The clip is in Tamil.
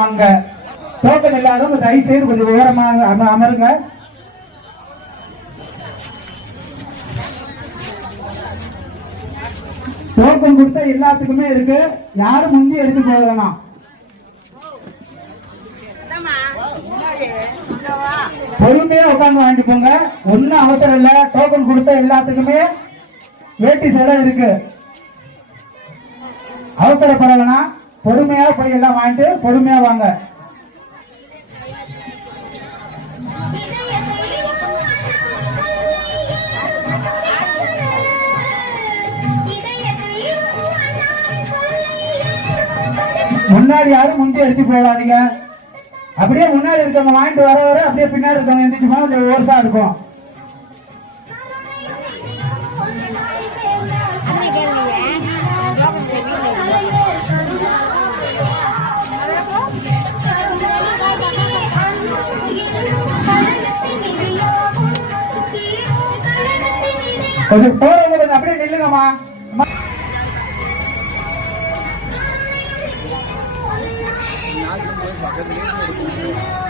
டோக்கன் இல்லாத தயவு செய்து கொஞ்சம் விவரமாக அமருங்க. டோக்கன் கொடுத்த எல்லாத்துக்குமே இருக்கு, யாரும் முந்தி எடுத்து போக வேணாம். பொறுமையா உட்காந்து வாங்கிட்டு போங்க, ஒன்னும் அவசரம் இல்ல. டோக்கன் கொடுத்த எல்லாத்துக்குமே வேட்டி செலவு இருக்கு, அவசரப்பட வேணாம். பொறுமையா போய் எல்லாம் வாங்கிட்டு பொறுமையா வாங்க. முன்னாடி யாரும் முந்தி எடுத்து போடாதீங்க. அப்படியே முன்னாடி இருக்கவங்க வாங்கிட்டு வர வர அப்படியே பின்னாடி இருக்கவங்க எந்திரிச்சு போனா கொஞ்சம் ஓர்ஸா இருக்கும். கொஞ்சம் போறவங்க அப்படியே நில்லுங்கம்மா. பக்கத்துலேயே